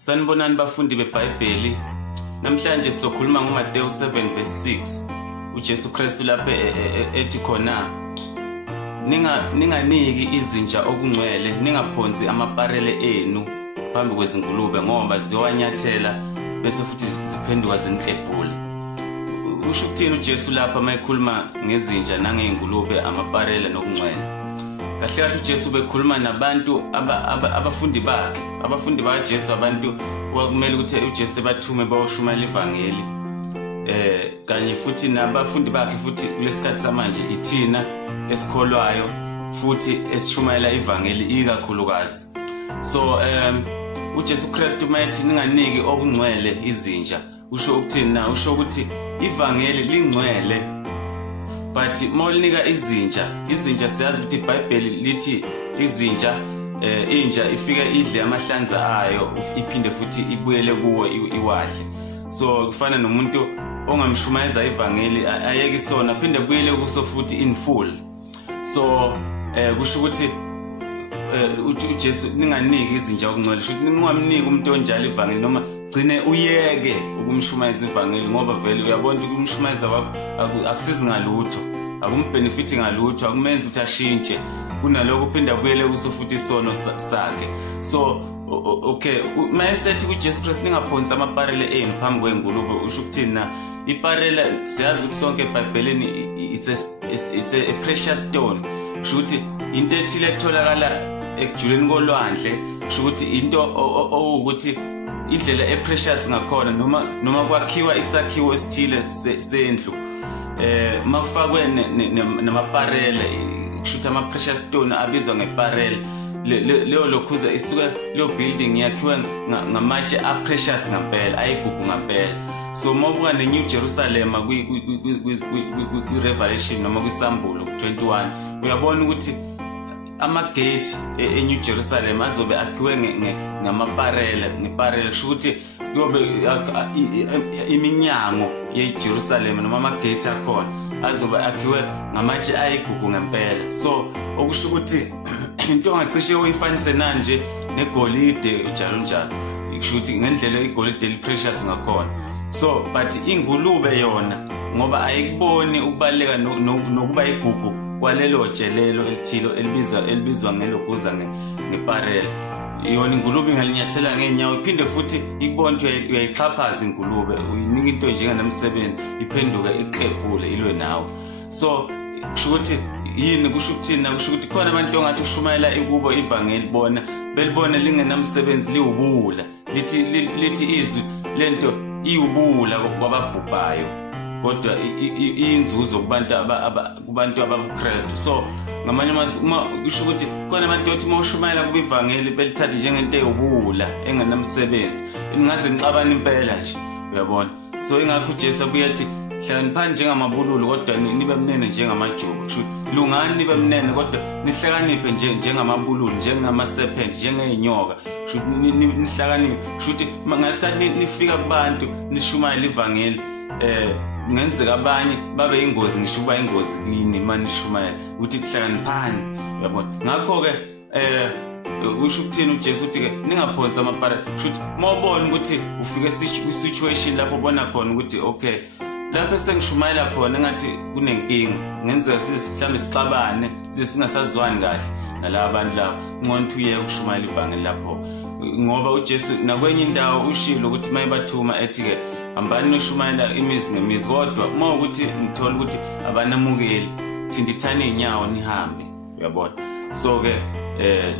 Sanibonani bafundi beBhayibheli. Namhlanje sizokhuluma ngoMateyu 7:6. uJesu Kristu lapha ethi khona ninganiki izinja okungcwele, ningaphonsi amaparele enu phambi kwezingulube ngoba ziyowanyathela bese futhi ziphenduka zinhlebhule. Usho ukuthini uJesu lapha mayekhuluma ngezinja nangezingulube, amaparele nokungcwele? Kahle kahle uJesu bekhuluma nabantu abafundi bakhe, abafundi bakaJesu, abantu okumele ukuthi uJesu bathume bayoshumayela ivangeli. Kanye futhi nabafundi bakhe futhi kulesikhathi samanje ithina esikholwayo futhi esishumayela ivangeli ikakhulukazi. So uJesu Kristu mayethi ninganiki okungcwele izinja, usho ukuthini na? Usho ukuthi ivangeli lingcwele, but mawulinika izinja siyazi ukuthi iBhayibheli lithi izinja inja ifika idle amahlanza ayo iphinde futhi ibuyele kuwo iwadle. So kufana nomuntu ongamshumayeza ivangeli ayeke isona phinde buyele kuso futhi in full. So kusho ukuthi uJesu ninganiki izinja okungcwele, futhi ningamniki umuntu onjalo ivangeli noma gcine uyeke ukumshumayeza ivangeli, ngoba vele uyabona ukumshumayeza kwakho akusizi ngalutho, akumbenefiti ngalutho, akumenzi ukuthi ashintshe kunaloko uphinda buyele kuso futhi isono sakhe. So okay, mayesethi kuJesu Kristu ningaphonsi amaparele enu phambi kwezingulube, usho ukuthini na? Iparele siyazi ukuthi sonke eBhayibhelini it's a precious stone, usho ukuthi into ethile etholakala ekujuleni kolwandle, usho ukuthi into ukuthi indlela eprecious ngakhona noma kwakhiwa isakhiwo esithile sendlu makufakwe namaparele, kushuthi ama precious stone abizwa ngeparele. Leyo lokhuza isuke leyo building yakhiwe ngamatshe a precious ngempela, ayigugu ngempela. So mawubuka neNew Jerusalem kwi Revelation noma kwiSambulo 21 uyabona ukuthi amagate eNew Jerusalem azobe akhiwe ngeparele, kusho ukuthi kuyobe iminyango yeJerusalem noma amagate akhona azobe akhiwe ngamatshe ayigugu ngempela. So okusho ukuthi into ongacishe uyifanise nanje negolide njalo njalo, kusho ukuthi ngendlela igolide liprecious ngakhona. So but ingulube yona ngoba ayikuboni ukubaleka nokuba igugu kwalelo jelelo elithilo elibizwa ngelokuza ngeparele, yona ingulube ingalinyathela ngenyawo iphinde futhi ikubona uyayixhaphaza ingulube, uyinika into njenganamsebenzi iphenduka iqhebhule ilwe nawe. So kusho ukuthi yini? Kusho ukuthini? Kusho ukuthi khona abantu ongathi ushumayela ikubo ivangeli bona belibona lingenamsebenzi, liwubula, lithi izwi lento iwubula kwababhubhayo kodwa inzuzo kubantu ababuKristu. So ngamanye amazwi uma kusho ukuthi khona abantu othi mawushumayela kuba ivangeli belithatha njengento eyubula engenamsebenzi, ningaze nixabana impela nje, uyabona. So ingakho uJesu ubuyethi hlakaniphani njengamabululu kodwa nibe mnene njengamajuba, kusho lungani nibe mnene kodwa nihlakaniphe njengamabululu, njengama-serpent, njengey'nyoka, kusho nihlakaniphe. Kusho ukuthi ngasikhathi nifika kubantu nishumayela ivangeli kungenzeka abanye babe ingozi, ngisho ukuba ingozi kini manishumayela ukuthi kuhlakaniphani, uyabona. Ngakho-ke usho ukuthini uJesu uthi-ke ningaphonsi amaparele, kusho ukuthi mawubona ukuthi ufike kwi-situation lapho ubona khona ukuthi okay lapho sengishumayela khona engathi kunenkinga, ngenzeka mhlawumbe sixabane singasazwani kahle nalabo bantu labo, ngcono ukuthi uyeke ukushumayela ivangeli lapho, ngoba uJesu nakwenye indawo ushilo ukuthi mayebathuma ethi-ke hambani noshumayela imizi ngemizi, kodwa uma ukuthi ngithola ukuthi abanamukeli thindithani iy'nyawo nihambe, uyabona. So-ke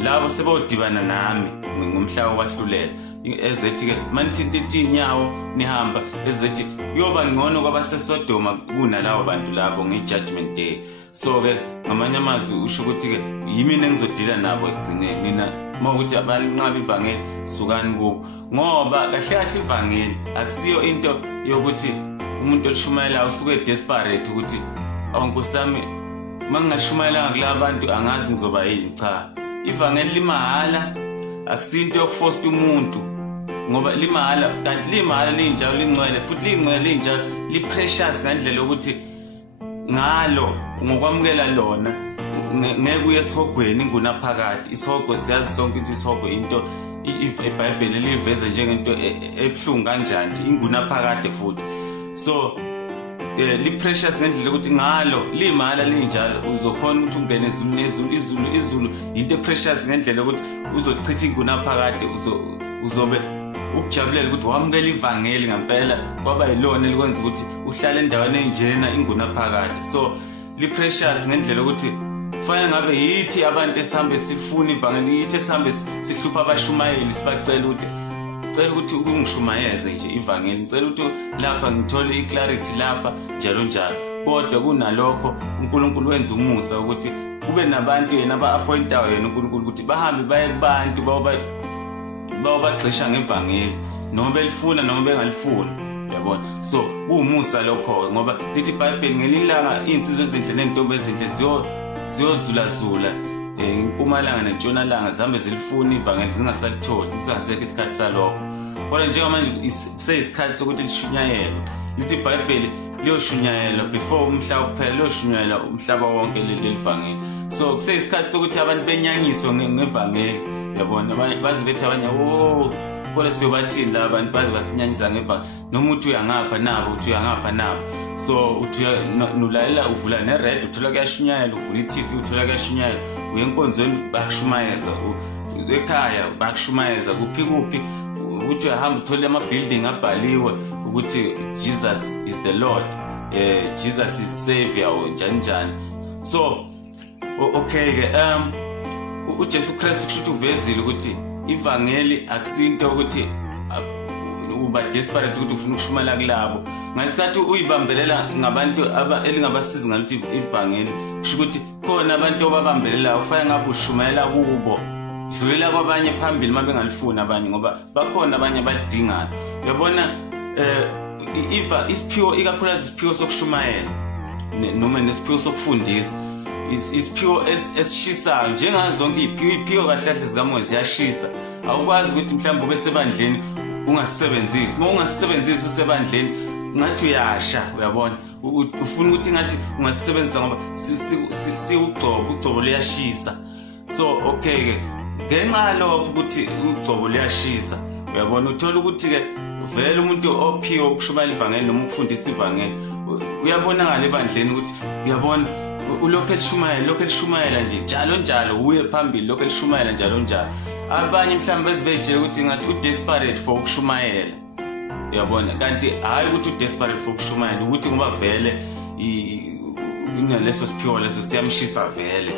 labo sebodibana nami ngomhla wobahlulela ezethi-ke manithinta iy'nyawo nihamba, ezethi kuyoba ngcono kwabaseSodoma kunalawo bantu labo nge-judgment day. So-ke ngamanye amazwi usho ukuthi-ke yimina engizodila nabo ekugcineni. Mina uma ukuthi abanqaba ivangeli sukani kubo, ngoba kahle kahle ivangeli akusiyo into yokuthi umuntu olishumayelayo usuke desperate ukuthi Nkosi yami uma ngingashumayelanga kulaba bantu angazi ngizoba yini. Cha, ivangeli limahhala, akusinto yokuforce umuntu ngoba limahhala, kanti limahhala linjalo lingcwele futhi lingcwele linjalo liprecious ngandlela yokuthi ngalo ngokwamukela lona ngeke uye esihogweni ingunaphakade. Isihogo siyazi sonke ukuthi isihogo into iBhayibheli liveze njengento ebuhlungu kanjani ingunaphakade futhi. So li precious ngendlela ukuthi ngalo limala linjalo uzokhona ukuthi ungene izulu into precious ngendlela ukuthi uzochitha ingunaphakade uzobe ukujabulela ukuthi wamukela ivangeli ngempela kwaba yilona elikwenza ukuthi uhlale endaweni enjena ingunaphakade. So li precious ngendlela ukuthi kufanele ngabe yithi abantu esihambe sifuna ivangeli, yithi esihambe sihlupha abashumayeli sibacela ukuthi ungishumayeze nje ivangeli, ngicela ukuthi lapha ngithole iclarity lapha njalo. Kodwa kunalokho uNkulunkulu wenza umusa ukuthi kube nabantu yena aba-appointayo yena uNkulunkulu ukuthi bahambe baye kubantu bawabagxisha ngevangeli noma belifuna noma bengalifuni, yabona. So kuumusa lokho ngoba lithi iBhayibheli ngelilanga insizwe ezinhle nentombi ezinhle ziyozulazula impumalanga nentshonalanga zihambe zilifuna ivangeli zingasalitholi, singasekho isikhathi salokho. Kodwa njengamanje kuseyisikhathi sokuthi lishunyayelwe. Lithi iBhayibheli liyoshunyayelwa before umhlaba kuphela, liyoshunyayelwa umhlaba wonke leli vangeli. So kuseyisikhathi sokuthi abantu benyanyiswe ngevangeli, yabona. Bazi bethi abanye kodwa siyobathini la abantu bazi basinyanyisa ngevangeli noma uthi uyangapha nabo uthi uyangapha nabo. So uthi nulalela uvula nered uthola kuyashunyayela, uvula iTV uthola kuyashunyayela, uye enkonzweni bakushumayeza, ekhaya bakushumayeza, kuphi uthi uyahamba uthole ama-building abhaliwe ukuthi Jesus is the Lord, Jesus is Savior njani. So okay-ke uJesu Kristu kusho uvezile ukuthi ivangeli akusinto ukuthi uba desperate ukuthi ufuna ukushumayela kulabo. Ngasikhathi uyibambelela ngabantu elingabasizi ngalithi ivangeli, kusho ukuthi khona abantu obabambelela ufanele ngabe ushumayela kubo, dlulela kwabanye phambili uma bengalifuni abanye ngoba bakhona abanye abalidingayo, yabona. Isiphiwo ikakhulukazi isiphiwo sokushumayela noma nesiphiwo sokufundisa isiphiwo esishisayo njengazonke iphiwo kahle zikamoya ziyashisa. Awukwazi ukuthi mhlawumbe ube sebandleni ungasisebenzisi. Uma ungasisebenzisi usebandleni ngathi uyasha, uyabona. Ufuna ukuthi ngathi ungasisebenzisa ngoba uGcobo liyashisa. So okay-ke ngenxa lokho ukuthi uGcobo liyashisa, uyabona, uthola ukuthi-ke vele umuntu ophiwe ukushumayela ivangeli noma ukufundisa ivangeli uyabonakala ebandleni ukuthi uyabona ulokhu elishumayela nje njalo uye phambili lokhu elishumayela njalo. Abanye mhlawumbe bezibejele ukuthi ngathi u-desperate for ukushumayela, uyabona, kanti hayi ukuthi u-desperate for ukushumayela ukuthi ngoba vele inaleso siphiwo leso siyamshisa vele.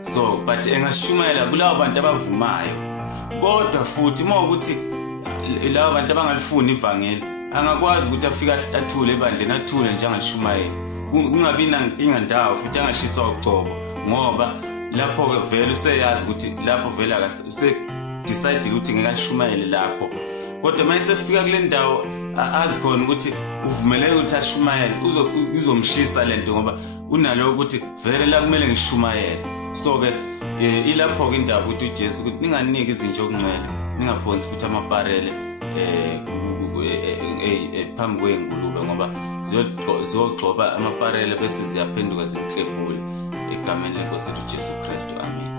So but engashumayela kulabo bantu abavumayo. Kodwa futhi uma ukuthi labo bantu abangalifuni ivangeli angakwazi ukuthi afika athule ebandleni, athule njengalishumayela, kungabi nankinga ndawo futhi angashiswa uGcobo ngoba lapho-ke vele useyazi ukuthi lapho vele decide ukuthi ngeke alishumayele lapho. Kodwa uma esefika kule ndawo azi khona ukuthi uvumeleke ukuthi ashumayele, uzomshisa lento ngoba unalo ukuthi vele la kumele ngishumayele. So-ke ilapho-ke indaba ukuthi uJesu ukuthi ninganiki izinto okungcwele, ningaphonsi futhi amaparele phambi kwey'ngulube ngoba ziyogxoba amaparele bese ziyaphenduka zimklebhule egameni leNkosi yethu uJesu Kristu. Amen.